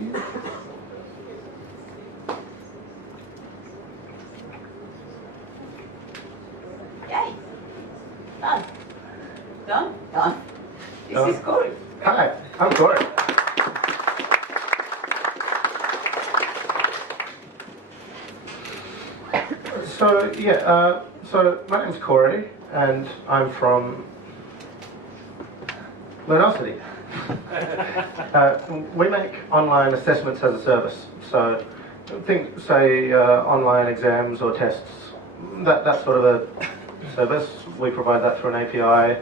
to you. Yay! Done. Done? Done. This is Corey. Hi, I'm Corey. So yeah, so my name's Corey, and I'm from Lunosity. We make online assessments as a service. So think, say, online exams or tests. That sort of a service. We provide that through an API,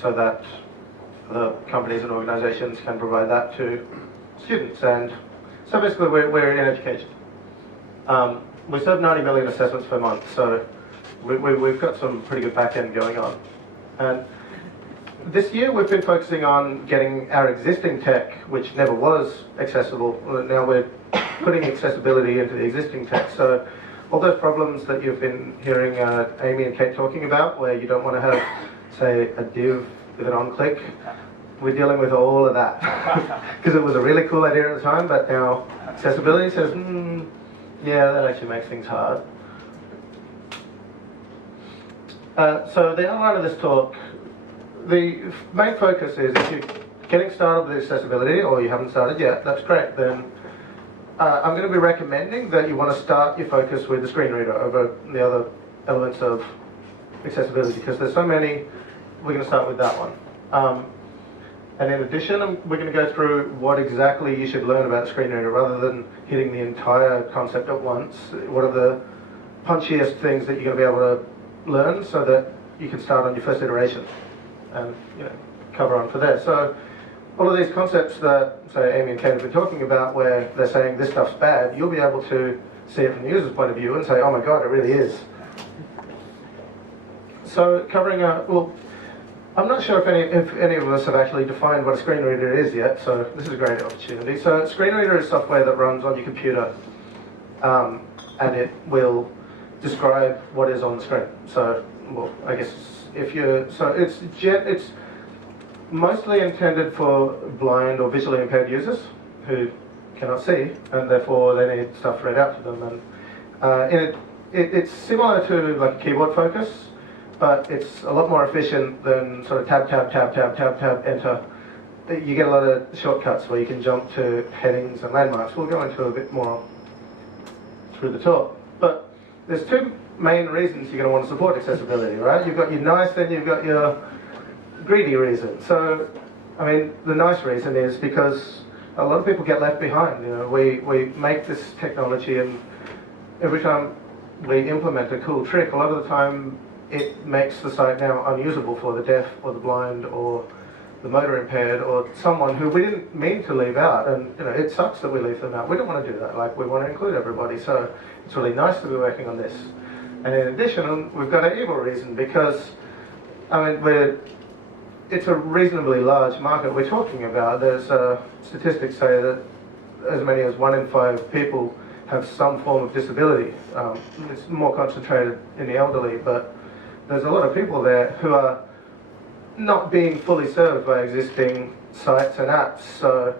so that the companies and organisations can provide that to students. And so basically, we're in education. We serve 90 million assessments per month, so we've got some pretty good back-end going on. And this year we've been focusing on getting our existing tech, which never was accessible. Now we're putting accessibility into the existing tech. So all those problems that you've been hearing Amy and Kate talking about, where you don't want to have, say, a div with an on-click, we're dealing with all of that. Because it was a really cool idea at the time, but now accessibility says, yeah, that actually makes things hard. So the outline of this talk, the main focus is if you're getting started with accessibility, or you haven't started yet, that's great. Then I'm going to be recommending that you want to start your focus with the screen reader over the other elements of accessibility, because there's so many. We're going to start with that one. And in addition, we're going to go through what exactly you should learn about the screen reader, rather than hitting the entire concept at once. What are the punchiest things that you're going to be able to learn, so that you can start on your first iteration and cover on for there. So all of these concepts that, say, Amy and Kate have been talking about, where they're saying this stuff's bad, you'll be able to see it from the user's point of view and say, oh my god, it really is. So covering well, I'm not sure if any of us have actually defined what a screen reader is yet, so this is a great opportunity. So a screen reader is software that runs on your computer, and it will describe what is on the screen. So, well, I guess if you're, so it's mostly intended for blind or visually impaired users who cannot see, and therefore they need stuff read out to them. And it's similar to like a keyboard focus, but it's a lot more efficient than sort of tab, tab, tab, tab, tab, tab, enter. You get a lot of shortcuts where you can jump to headings and landmarks. We'll go into a bit more through the talk. But there's two main reasons you're going to want to support accessibility, right? You've got your nice, then you've got your greedy reason. So, I mean, the nice reason is because a lot of people get left behind. We make this technology, and every time we implement a cool trick, a lot of the time it makes the site now unusable for the deaf or the blind or the motor impaired or someone who we didn't mean to leave out. And it sucks that we leave them out. We don't want to do that. Like, we want to include everybody. So it's really nice to be working on this. And in addition, we've got an evil reason, because I mean it's a reasonably large market we're talking about. There's statistics say that as many as 1 in 5 people have some form of disability. It's more concentrated in the elderly, but there's a lot of people there who are not being fully served by existing sites and apps. So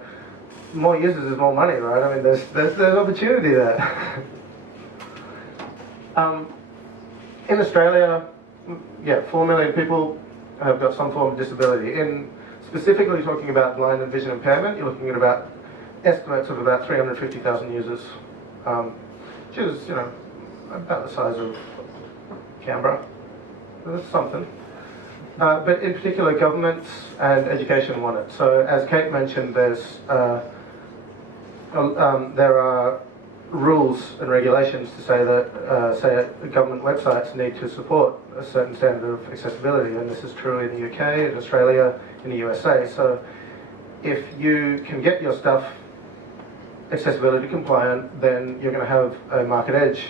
more users is more money, right? I mean, there's opportunity there. In Australia, 4 million people have got some form of disability. In specifically talking about blind and vision impairment, you're looking at about estimates of about 350,000 users, which is about the size of Canberra. That's something. But in particular, governments and education want it. So as Kate mentioned, there are rules and regulations to say that, say, government websites need to support a certain standard of accessibility, and this is true in the UK, in Australia, in the USA. So if you can get your stuff accessibility compliant, then you're going to have a market edge,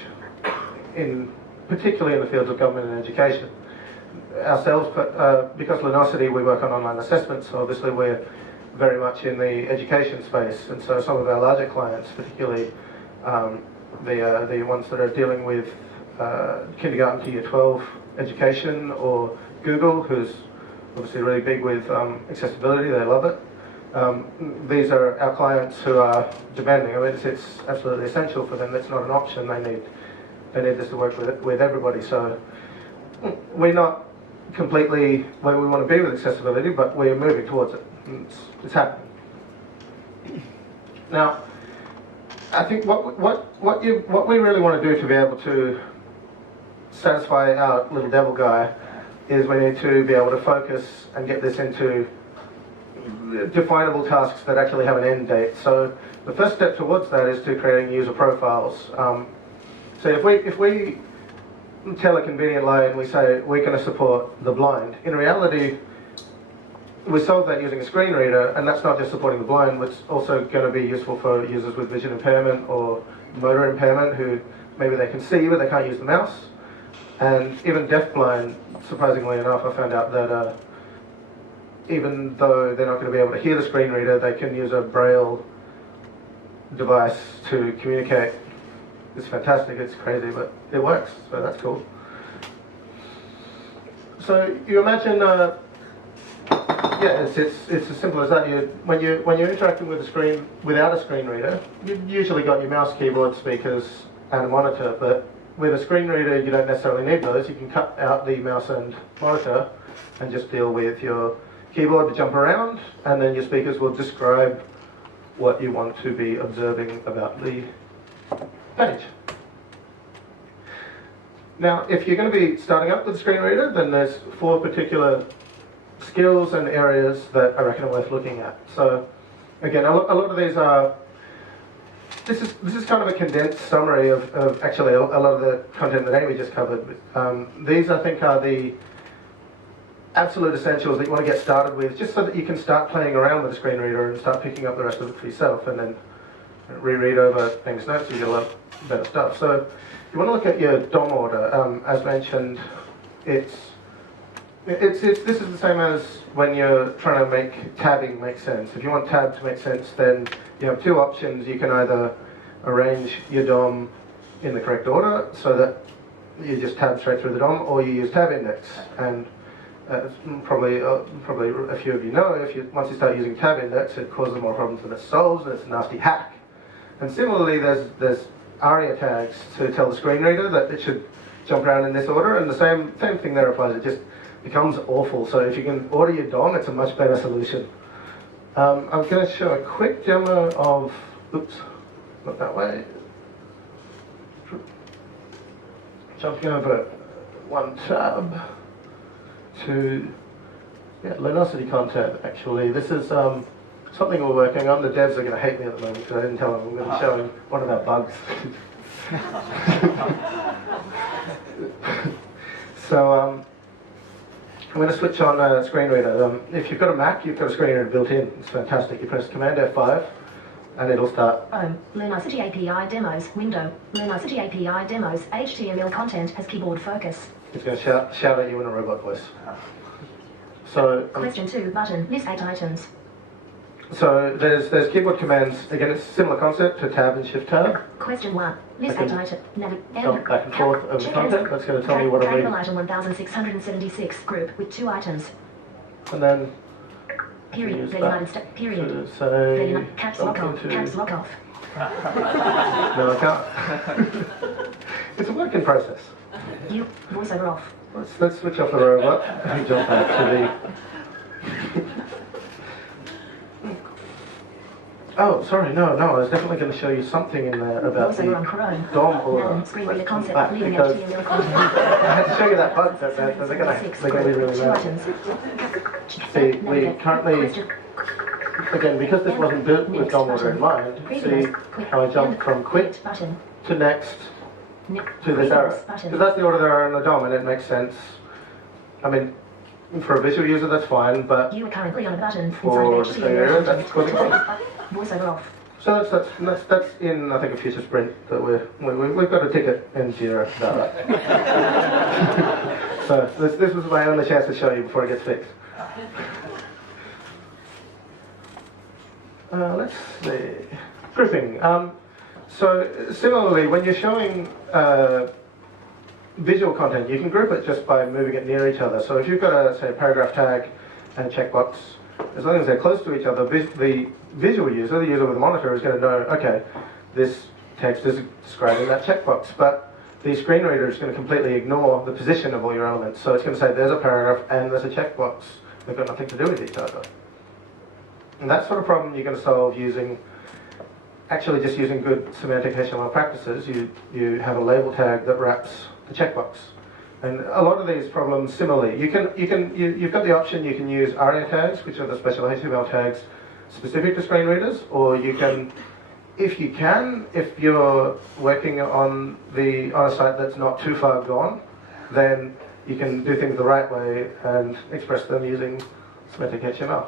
particularly in the fields of government and education. Ourselves, because Lunosity, we work on online assessments, so obviously we're very much in the education space, and so some of our larger clients, particularly the ones that are dealing with kindergarten to year 12 education, or Google, who's obviously really big with accessibility, they love it. These are our clients who are demanding. I mean, it's absolutely essential for them. It's not an option. They need this to work with everybody. So we're not completely where we want to be with accessibility, but we're moving towards it. It's happening. Now, I think what we really want to do to be able to satisfy our little devil guy is we need to be able to focus and get this into definable tasks that actually have an end date. So the first step towards that is to creating user profiles. So if we tell a convenient lie and we say we're going to support the blind, in reality we solve that using a screen reader, and that's not just supporting the blind, but it's also going to be useful for users with vision impairment or motor impairment who maybe they can see but they can't use the mouse. And even deafblind, surprisingly enough, I found out that even though they're not going to be able to hear the screen reader, they can use a braille device to communicate. It's fantastic, it's crazy, but it works, so that's cool. So you imagine, yeah, it's as simple as that. When you're interacting with a screen without a screen reader, you've usually got your mouse, keyboard, speakers, and a monitor, but with a screen reader you don't necessarily need those. You can cut out the mouse and monitor and just deal with your keyboard to jump around, and then your speakers will describe what you want to be observing about the page. Now, if you're going to be starting up with a screen reader, then there's 4 particular skills and areas that I reckon are worth looking at. So, again, a lot of these are. This is kind of a condensed summary of actually a lot of the content that Amy just covered. These, I think, are the absolute essentials that you want to get started with, just so that you can start playing around with the screen reader and start picking up the rest of it for yourself, and then reread over things notes, you get a lot better stuff. So you want to look at your DOM order. As mentioned, this is the same as when you're trying to make tabbing make sense. If you want tab to make sense, then you have 2 options. You can either arrange your DOM in the correct order so that you just tab straight through the DOM, or you use tab index. And probably a few of you know, once you start using tab index, it causes more problems than it solves, and it's a nasty hack. And similarly, there's ARIA tags to tell the screen reader that it should jump around in this order, and the same thing there applies. It just becomes awful. So if you can order your DOM, it's a much better solution. I'm going to show a quick demo of, oops, not that way. Jumping over one tab to Lunosity content. Actually, this is something we're working on. The devs are going to hate me at the moment because I didn't tell them I'm going to be showing one of our bugs. So I'm going to switch on a screen reader. If you've got a Mac, you've got a screen reader built in. It's fantastic. You press Command F5 and it'll start. Lunosity API demos window. Lunosity API demos HTML content has keyboard focus. It's going to shout at you in a robot voice. So question 2 button. List 8 items. So there's keyboard commands. Again, it's a similar concept to tab and shift tab. Question 1. List 8 items. Jump back and forth over the content. That's going to tell me what I read. Item 1676 group with 2 items. And then period. The United States. Period. Say caps lock off. Caps lock off. No, I can't. It's a work in process. You voiceover off. Let's switch off the robot and jump back to the. Oh, sorry, no, I was definitely going to show you something in there about the DOM order. Screen reader concept, Back, leaving because HTML content. I had to show you that bug that they're going to be really mad. See, we currently, again, because this wasn't built with DOM order in mind, see how I jumped from quit to next to this error. Because that's the order there are in the DOM, and it makes sense. I mean, for a visual user, that's fine, but you are currently on a button for the screen reader, that's causing problems. Voiceover off. So that's in, I think, a future sprint that we've got a ticket in Jira about that. So this was my only chance to show you before it gets fixed. Let's see. Grouping. So similarly, when you're showing visual content, you can group it just by moving it near each other. So if you've got a, say, a paragraph tag and a checkbox, as long as they're close to each other, the visual user, the user with the monitor, is going to know, okay, this text is described in that checkbox, but the screen reader is going to completely ignore the position of all your elements. So it's going to say there's a paragraph and there's a checkbox. They've got nothing to do with each other. And that sort of problem you're going to solve using, actually just using good semantic HTML practices. You have a label tag that wraps the checkbox. And a lot of these problems similarly, you've got the option, you can use ARIA tags, which are the special HTML tags specific to screen readers, or you can, if you're working on a site that's not too far gone, then you can do things the right way and express them using semantic HTML.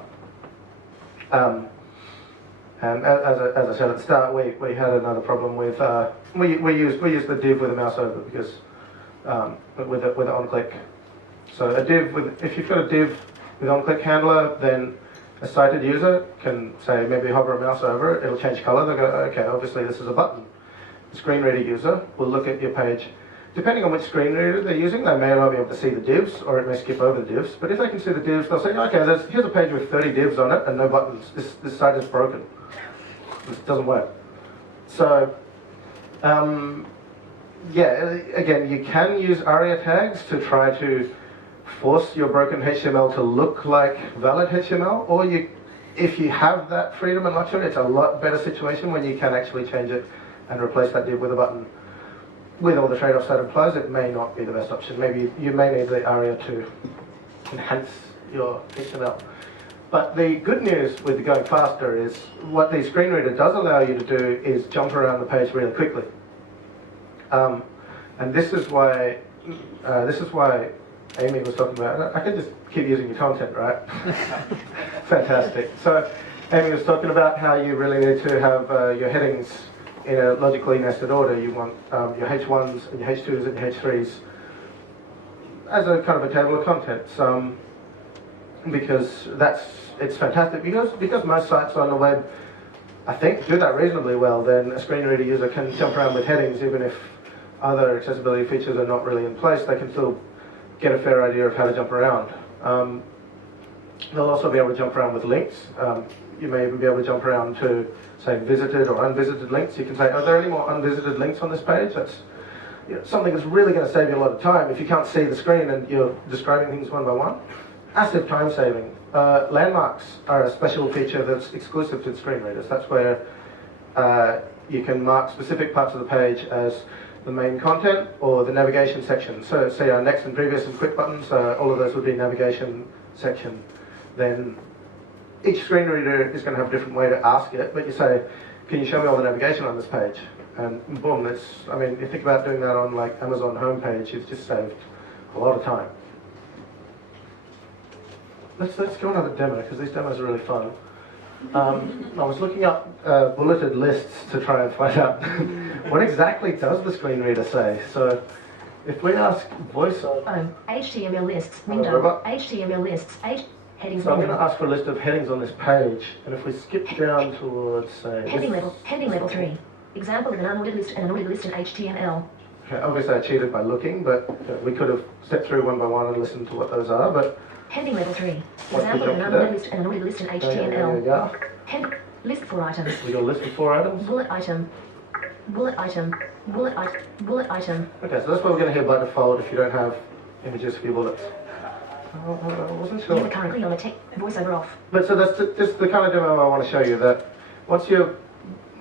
And as I said at the start, we had another problem with we used the div with a mouse over because with an on-click. So a div if you've got a div with on-click handler, then a sighted user can say maybe hover a mouse over it, it'll change color. They'll go, okay, obviously this is a button. The screen reader user will look at your page. Depending on which screen reader they're using, they may not be able to see the divs, or it may skip over the divs. But if they can see the divs, they'll say, okay, here's a page with 30 divs on it and no buttons. This site is broken. This doesn't work. So, yeah, again, you can use ARIA tags to try to force your broken HTML to look like valid HTML, or if you have that freedom and luxury, it's a lot better situation when you can actually change it and replace that div with a button. With all the trade-offs that implies, it may not be the best option. Maybe you may need the ARIA to enhance your HTML. But the good news with going faster is what the screen reader does allow you to do is jump around the page really quickly. And this is why Amy was talking about. I can just keep using your content, right? Fantastic. So Amy was talking about how you really need to have your headings in a logically nested order. You want your H1s and your H2s and your H3s as a kind of a table of contents, because it's fantastic. Because most sites on the web, I think, do that reasonably well. Then a screen reader user can jump around with headings, even if other accessibility features are not really in place. They can still get a fair idea of how to jump around. They'll also be able to jump around with links. You may even be able to jump around to, say, visited or unvisited links. You can say, are there any more unvisited links on this page? That's something that's really going to save you a lot of time. If you can't see the screen and you're describing things one by one, massive time saving. Landmarks are a special feature that's exclusive to the screen readers. That's where you can mark specific parts of the page as the main content or the navigation section. So say our next and previous and quick buttons, all of those would be navigation section. Then each screen reader is going to have a different way to ask it, but you say, can you show me all the navigation on this page? And boom, you think about doing that on like Amazon homepage, you've just saved a lot of time. Let's go another demo, because these demos are really fun. I was looking up bulleted lists to try and find out what exactly does the screen reader say. So if we ask voiceover... HTML lists, window, HTML lists, headings, so I'm window. going to ask for a list of headings on this page, and if we skip down towards, say... Heading level 3. Example of an unordered list and an ordered list in HTML. Okay, obviously I cheated by looking, but we could have stepped through one by one and listened to what those are, but... Heading level 3. Example of an unordered list and an ordered list in HTML. There you go. List 4 items. We got a list of 4 items. Bullet item. Bullet item. Bullet item. Bullet item. Okay, so that's what we're going to hear by default if you don't have images for your bullets. I wasn't sure. You are currently on a voiceover off. But so that's just the kind of demo I want to show you, that once you're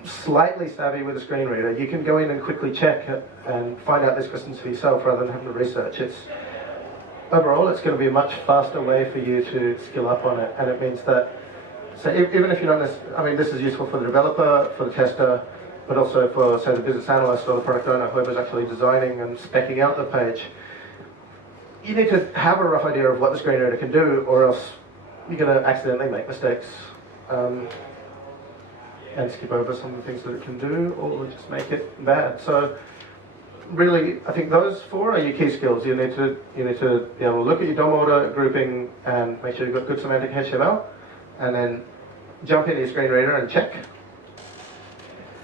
slightly savvy with a screen reader, you can go in and quickly check and find out these questions for yourself rather than having to research. Overall, it's going to be a much faster way for you to skill up on it, and it means that, so even if you don't, this is useful for the developer, for the tester, but also for, say, the business analyst or the product owner, whoever's actually designing and speccing out the page. You need to have a rough idea of what the screen reader can do, or else you're going to accidentally make mistakes and skip over some of the things that it can do, or just make it bad. So really, I think those 4 are your key skills. You need to be able to look at your DOM order grouping and make sure you've got good semantic HTML, and then jump into your screen reader and check.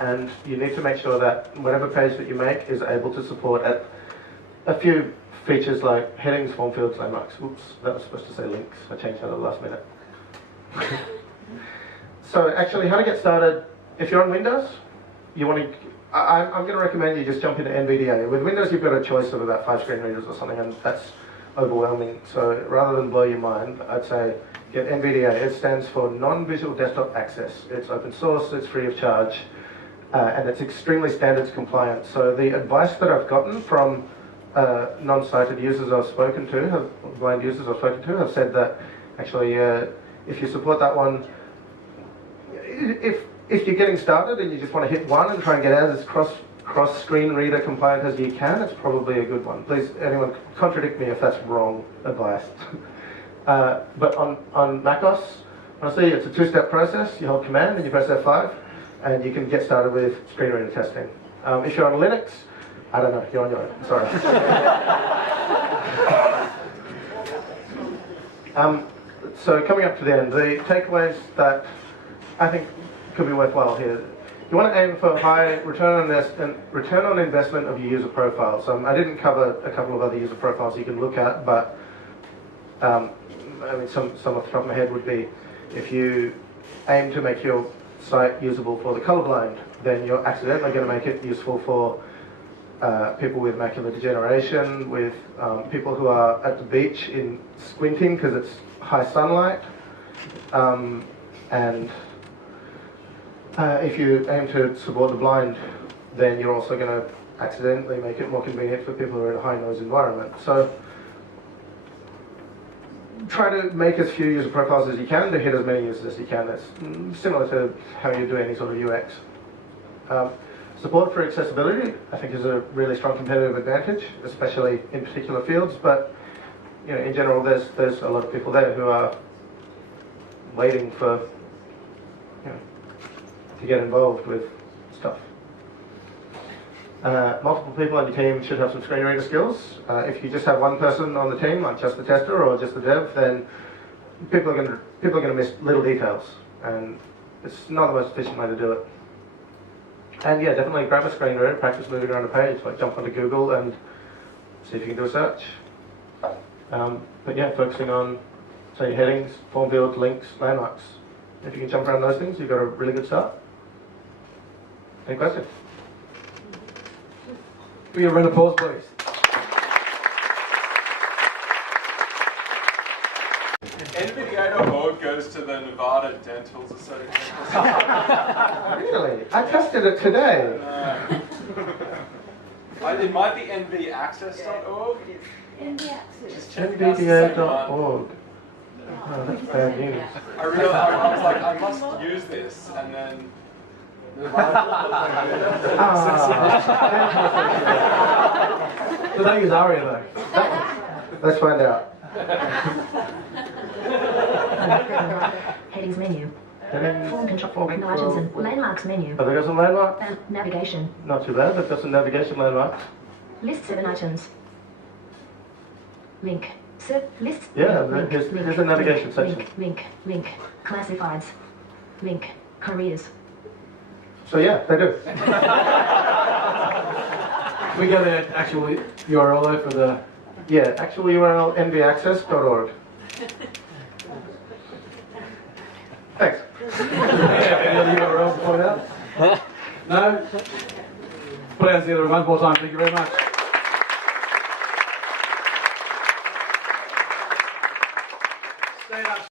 And you need to make sure that whatever page that you make is able to support a few features like headings, form fields, landmarks. Oops, that was supposed to say links. I changed that at the last minute. So actually, how to get started, if you're on Windows, you want to, I'm going to recommend you just jump into NVDA. With Windows, you've got a choice of about 5 screen readers or something, and that's overwhelming. So rather than blow your mind, I'd say get NVDA. It stands for Non-Visual Desktop Access. It's open source, it's free of charge, and it's extremely standards compliant. So the advice that I've gotten from non-sighted users I've spoken to, blind users I've spoken to, have said that actually if you support that one, if you're getting started and you just want to hit one and try and get out as cross screen reader compliant as you can, it's probably a good one. Please, anyone contradict me if that's wrong advice. But on macOS, honestly, it's a 2-step process. You hold Command and you press F5, and you can get started with screen reader testing. If you're on Linux, I don't know, you're on your own, sorry. So coming up to the end, the takeaways that I think could be worthwhile here. You want to aim for high return on investment of your user profiles. I didn't cover a couple of other user profiles you can look at, but I mean, some off the top of my head would be, if you aim to make your site usable for the colorblind, then you're accidentally going to make it useful for people with macular degeneration, with people who are at the beach in squinting because it's high sunlight, and if you aim to support the blind, then you're also going to accidentally make it more convenient for people who are in a high noise environment. So try to make as few user profiles as you can to hit as many users as you can. That's similar to how you do any sort of UX. Support for accessibility, I think, is a really strong competitive advantage, especially in particular fields. But in general, there's a lot of people there who are waiting for to get involved with stuff. Multiple people on your team should have some screen reader skills. If you just have one person on the team, like just the tester or just the dev, then people are going to miss little details, and it's not the most efficient way to do it. And yeah, definitely grab a screen reader, practice moving around a page, like jump onto Google and see if you can do a search. But yeah, focusing on, say, headings, form fields, links, landmarks. If you can jump around those things, you've got a really good start. Any questions? Will you run a pause, please? NVDA.org goes to the Nevada Dental Association. Really? I tested it today. It might be nvaccess.org. NVDA.org. Oh, that's bad news. I was like, I must use this, and then So don't use ARIA though. Let's find out. Headings menu. Headings, Form control. No items and landmarks menu. Have they got some landmarks? Navigation. Not too bad. They've got some navigation landmarks. List 7 items. Link. List. Yeah, link, here's link, the navigation link, section. Link. Classifieds. Link. Careers. So yeah, they do. We go to the actual URL though for the. Yeah, actual URL nvaccess.org. Thanks. Any other URL to point out? No? Put out the other one more time. Thank you very much.